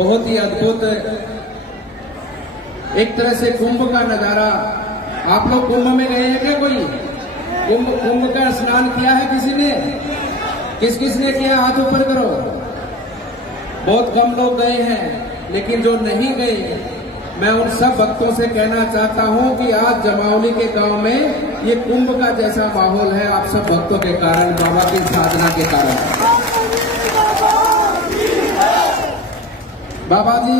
बहुत ही अद्भुत एक तरह से कुंभ का नजारा। आप लोग कुंभ में गए हैं क्या? कोई कुंभ का स्नान किया है किसी ने? किस किस ने किया? हाथ ऊपर करो। बहुत कम लोग गए हैं, लेकिन जो नहीं गए मैं उन सब भक्तों से कहना चाहता हूं कि आज जमावली के गांव में ये कुंभ का जैसा माहौल है, आप सब भक्तों के कारण, बाबा की साधना के कारण। बाबा जी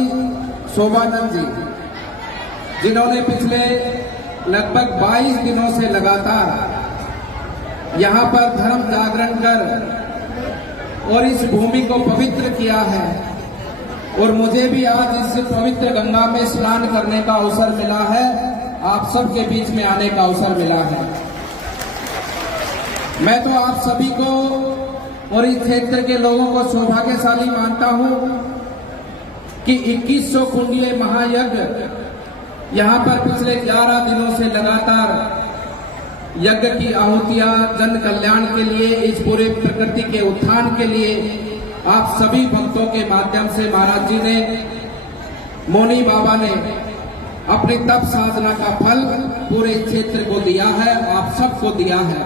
शोभानंद जी, जिन्होंने पिछले लगभग 22 दिनों से लगातार यहाँ पर धर्म जागरण कर और इस भूमि को पवित्र किया है, और मुझे भी आज इस पवित्र गंगा में स्नान करने का अवसर मिला है, आप सबके बीच में आने का अवसर मिला है। मैं तो आप सभी को और इस क्षेत्र के लोगों को सौभाग्यशाली मानता हूं कि 2100 कुंडीय महायज्ञ यहाँ पर पिछले 11 दिनों से लगातार यज्ञ की आहुतियां जन कल्याण के लिए, इस पूरे प्रकृति के उत्थान के लिए आप सभी भक्तों के माध्यम से महाराज जी ने, मौनी बाबा ने अपनी तप साधना का फल पूरे क्षेत्र को दिया है, आप सबको दिया है।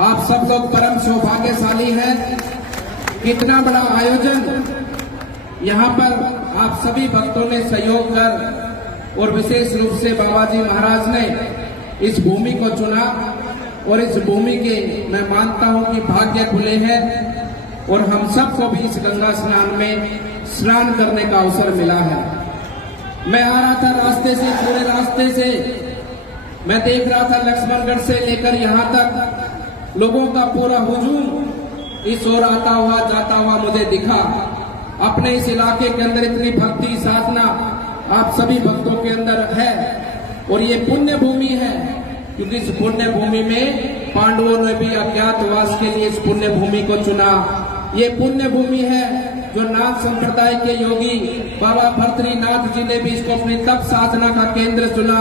आप सब लोग परम सौभाग्यशाली हैं। कितना बड़ा आयोजन यहाँ पर आप सभी भक्तों ने सहयोग कर, और विशेष रूप से बाबा जी महाराज ने इस भूमि को चुना, और इस भूमि के मैं मानता हूं कि भाग्य खुले हैं, और हम सबको भी इस गंगा स्नान में स्नान करने का अवसर मिला है। मैं आ रहा था रास्ते से, पूरे रास्ते से मैं देख रहा था लक्ष्मणगढ़ से लेकर यहाँ तक लोगों का पूरा हुजूम इस ओर आता हुआ जाता हुआ मुझे दिखा। अपने इस इलाके के अंदर इतनी भक्ति साधना आप सभी भक्तों के अंदर है, और ये पुण्य भूमि है, क्योंकि इस पुण्य भूमि में पांडवों ने भी अज्ञातवास के लिए इस पुण्य भूमि को चुना। ये पुण्य भूमि है जो नाथ संप्रदाय के योगी बाबा भर्तृनाथ जी ने भी इसको अपनी तप साधना का केंद्र चुना।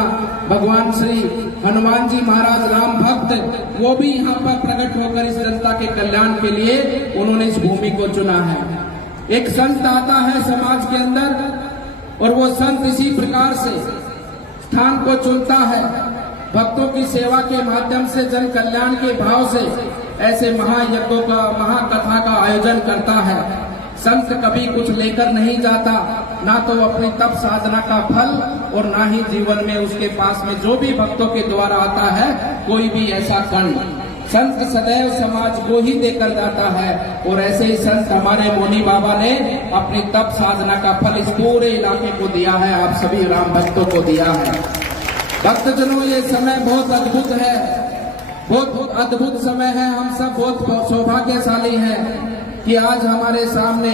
भगवान श्री हनुमान जी महाराज राम भक्त, वो भी यहाँ पर प्रकट होकर इस जनता के कल्याण के लिए उन्होंने इस भूमि को चुना है। एक संत आता है समाज के अंदर, और वो संत इसी प्रकार से स्थान को चुनता है, भक्तों की सेवा के माध्यम से, जन कल्याण के भाव से ऐसे महायज्ञों का, महाकथा का आयोजन करता है। संत कभी कुछ लेकर नहीं जाता, ना तो अपनी तप साधना का फल, और ना ही जीवन में उसके पास में जो भी भक्तों के द्वारा आता है कोई भी ऐसा कण। संत सदैव समाज को ही देकर जाता है, और ऐसे ही संत हमारे मौनी बाबा ने अपनी तप साधना का फल इस पूरे इलाके को दिया है, आप सभी राम भक्तों को दिया है। भक्तजनों, ये समय बहुत अद्भुत है, बहुत अद्भुत समय है। हम सब बहुत सौभाग्यशाली हैं कि आज हमारे सामने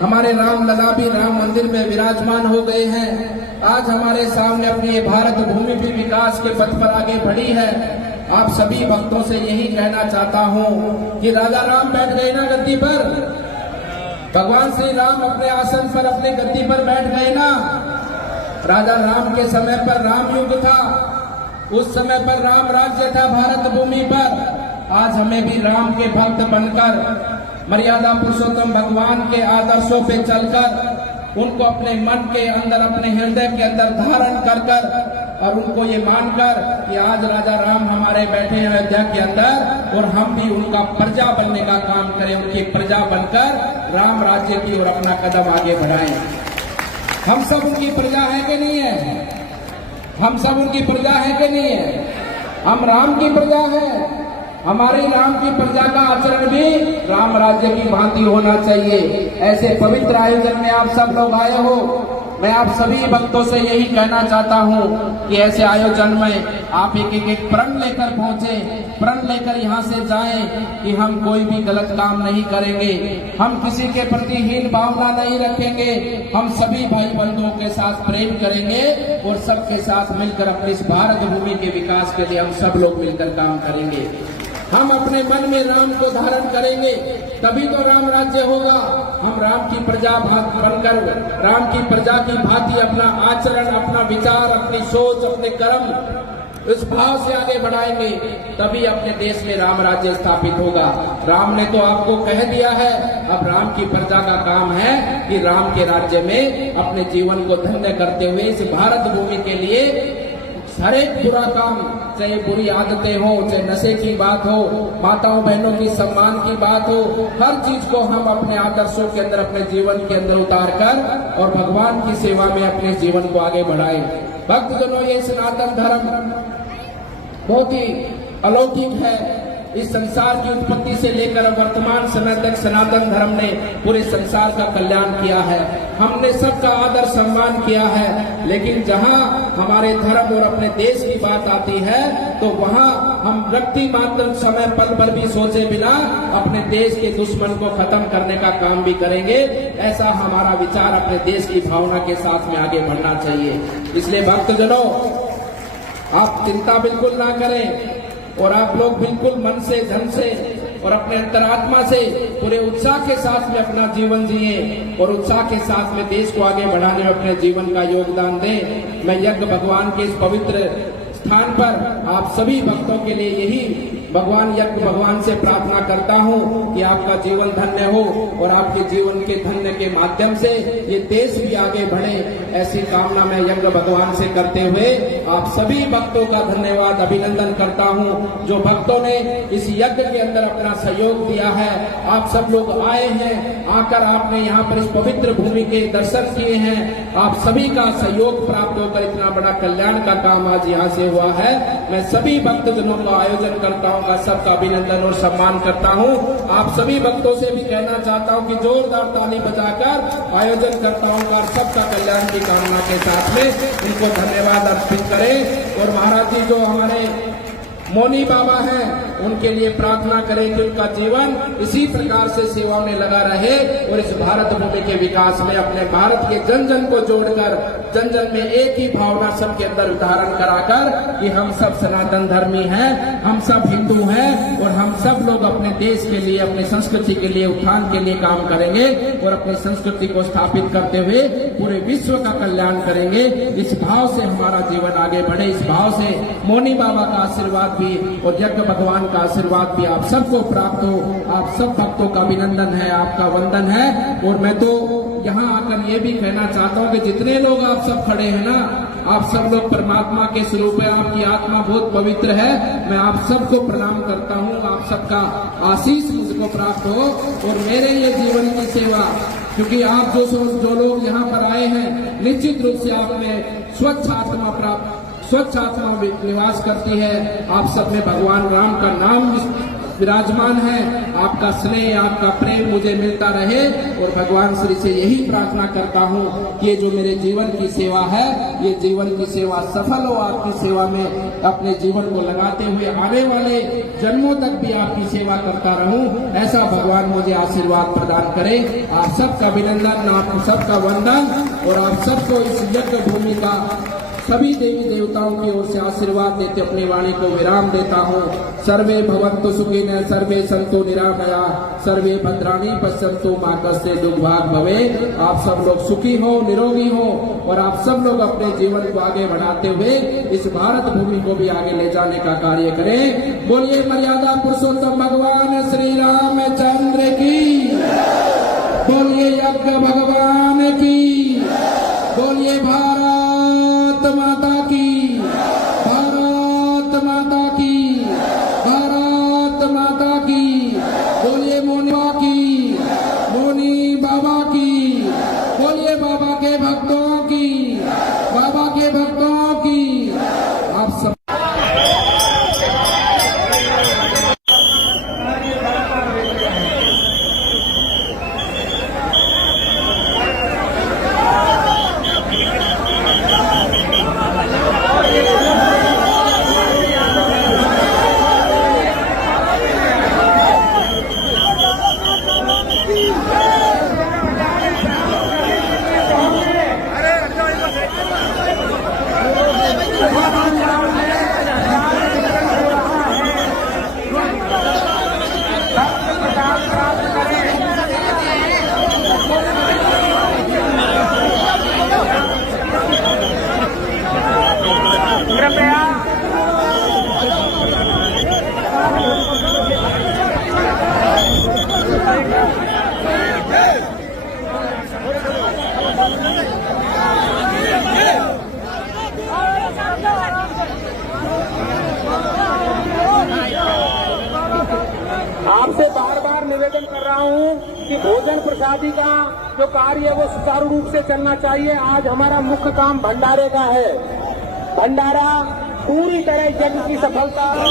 हमारे राम लला भी राम मंदिर में विराजमान हो गए हैं। आज हमारे सामने अपनी ये भारत भूमि भी विकास के पथ पर आगे बढ़ी है। आप सभी भक्तों से यही कहना चाहता हूँ कि राजा राम बैठ गए ना गद्दी पर, भगवान श्री राम अपने आसन पर, अपने गद्दी पर बैठ गए ना। राजा राम के समय पर राम युग था, उस समय पर राम राज्य था भारत भूमि पर। आज हमें भी राम के भक्त बनकर, मर्यादा पुरुषोत्तम भगवान के आदर्शों पे चलकर, उनको अपने मन के अंदर, अपने हृदय के अंदर धारण कर कर, और उनको ये मानकर कि आज राजा राम हमारे बैठे हैं अयोध्या के अंदर, और हम भी उनका प्रजा बनने का काम करें, उनकी प्रजा बनकर राम राज्य की ओर अपना कदम आगे बढ़ाएं। हम सब उनकी प्रजा है कि नहीं है? हम सब उनकी प्रजा है कि नहीं है? हम राम की प्रजा है। हमारी राम की प्रजा का आचरण भी राम राज्य की भांति होना चाहिए। ऐसे पवित्र आयोजन में आप सब लोग आए हो, मैं आप सभी भक्तों से यही कहना चाहता हूँ कि ऐसे आयोजन में आप एक प्रण लेकर पहुंचे, प्रण लेकर यहाँ से जाएं कि हम कोई भी गलत काम नहीं करेंगे, हम किसी के प्रति हीन भावना नहीं रखेंगे, हम सभी भाई बंधुओं के साथ प्रेम करेंगे, और सबके साथ मिलकर अपनी इस भारत भूमि के विकास के लिए हम सब लोग मिलकर काम करेंगे। हम अपने मन में राम को धारण करेंगे, तभी तो राम राज्य होगा। हम राम की प्रजा बनकर, राम की प्रजा की भांति अपना आचरण, अपना विचार, अपनी सोच, अपने कर्म इस भाव से आगे बढ़ाएंगे तभी अपने देश में राम राज्य स्थापित होगा। राम ने तो आपको कह दिया है, अब राम की प्रजा का काम है कि राम के राज्य में अपने जीवन को धन्य करते हुए इस भारत भूमि के लिए हर एक बुरा काम, चाहे बुरी आदतें हो, चाहे नशे की बात हो, माताओं बहनों की सम्मान की बात हो, हर चीज को हम अपने आदर्शों के अंदर, अपने जीवन के अंदर उतार कर और भगवान की सेवा में अपने जीवन को आगे बढ़ाएं। भक्तजनों, ये सनातन धर्म बहुत ही अलौकिक है। इस संसार की उत्पत्ति से लेकर वर्तमान समय तक सनातन धर्म ने पूरे संसार का कल्याण किया है। हमने सबका आदर सम्मान किया है, लेकिन जहां हमारे धर्म और अपने देश की बात आती है तो वहां हम व्यक्ति मात्र समय पल भर भी सोचे बिना अपने देश के दुश्मन को खत्म करने का काम भी करेंगे। ऐसा हमारा विचार अपने देश की भावना के साथ में आगे बढ़ना चाहिए। इसलिए भक्तजनों, आप चिंता बिल्कुल ना करें और आप लोग बिल्कुल मन से, धन से और अपने अंतरात्मा से पूरे उत्साह के साथ में अपना जीवन जिए और उत्साह के साथ में देश को आगे बढ़ाने में अपने जीवन का योगदान दें। मैं यज्ञ भगवान के इस पवित्र स्थान पर आप सभी भक्तों के लिए यही भगवान से प्रार्थना करता हूं कि आपका जीवन धन्य हो और आपके जीवन के धन्य के माध्यम से ये देश भी आगे बढ़े, ऐसी कामना मैं यज्ञ भगवान से करते हुए आप सभी भक्तों का धन्यवाद, अभिनंदन करता हूं। जो भक्तों ने इस यज्ञ के अंदर अपना सहयोग दिया है, आप सब लोग आए हैं, आकर आपने यहाँ पर इस पवित्र भूमि के दर्शन किए हैं, आप सभी का सहयोग प्राप्त होकर इतना बड़ा कल्याण का काम आज यहाँ से हुआ है। मैं सभी भक्तजनों का आयोजन करता हूँ, सबका अभिनंदन और सम्मान करता हूं। आप सभी भक्तों से भी कहना चाहता हूं कि जोरदार ताली बजाकर आयोजन करता हूं और सबका कल्याण की कामना के साथ में उनको धन्यवाद अर्पित करें। और महाराज जी जो हमारे मौनी बाबा हैं, उनके लिए प्रार्थना करें कि उनका जीवन इसी प्रकार से सेवाओं में लगा रहे और इस भारत भूमि के विकास में अपने भारत के जन जन को जोड़कर, जन जन में एक ही भावना सबके अंदर धारण कराकर कि हम सब सनातन धर्मी हैं, हम सब हिंदू हैं और हम सब लोग अपने देश के लिए, अपनी संस्कृति के लिए, उत्थान के लिए काम करेंगे और अपनी संस्कृति को स्थापित करते हुए पूरे विश्व का कल्याण करेंगे। इस भाव से हमारा जीवन आगे बढ़े, इस भाव से मौनी बाबा का आशीर्वाद भी और यज्ञ भगवान का आशीर्वाद भी आप सबको प्राप्त हो। आप सब भक्तों का अभिनंदन है, आपका वंदन है। और मैं तो यहाँ आकर ये भी कहना चाहता हूँ कि जितने लोग आप सब खड़े हैं ना, आप सब लोग परमात्मा के स्वरूप है, आपकी आत्मा बहुत पवित्र है। मैं आप सबको प्रणाम करता हूँ, आप सबका आशीष मुझको प्राप्त हो और मेरे ये जीवन की सेवा, क्योंकि आप जो लोग यहाँ पर आए हैं, निश्चित रूप से आप में स्वच्छ आत्मा निवास करती है। आप सब में भगवान राम का नाम विराजमान है। आपका स्नेह, आपका प्रेम मुझे मिलता रहे और भगवान श्री से यही प्रार्थना करता हूँ कि ये जो मेरे जीवन की सेवा है, ये जीवन की सेवा सफल हो, आपकी सेवा में अपने जीवन को लगाते हुए आने वाले जन्मों तक भी आपकी सेवा करता रहूं, ऐसा भगवान मुझे आशीर्वाद प्रदान करे। आप सबका अभिनंदन, आप सबका वंदन और आप सबको इस यज्ञ भूमि का सभी देवी देवताओं की ओर से आशीर्वाद देते अपनी वाणी को विराम देता हूँ। सर्वे भवन्तु सुखिनः, सर्वे सन्तु निरामया, सर्वे भद्राणि पश्यन्तु मा कश्चित् दुर्भाग् भवेत्। आप सब लोग सुखी हो, निरोगी हो और आप सब लोग अपने जीवन को आगे बढ़ाते हुए इस भारत भूमि को भी आगे ले जाने का कार्य करें। बोलिए मर्यादा पुरुषोत्तम भगवान श्री रामचंद्र की, बोलिए यज्ञ भगवान की, बोलिए भारत माता की, भारत माता की, भारत माता की, बोलिए मौनी बाबा की, बोलिए बाबा के भक्तों की, बाबा के भक्तों की। आप सब निवेदन कर रहा हूं कि भोजन प्रसादी का जो कार्य है वो सुचारू रूप से चलना चाहिए। आज हमारा मुख्य काम भंडारे का है। भंडारा पूरी तरह यज्ञ की सफलता हो।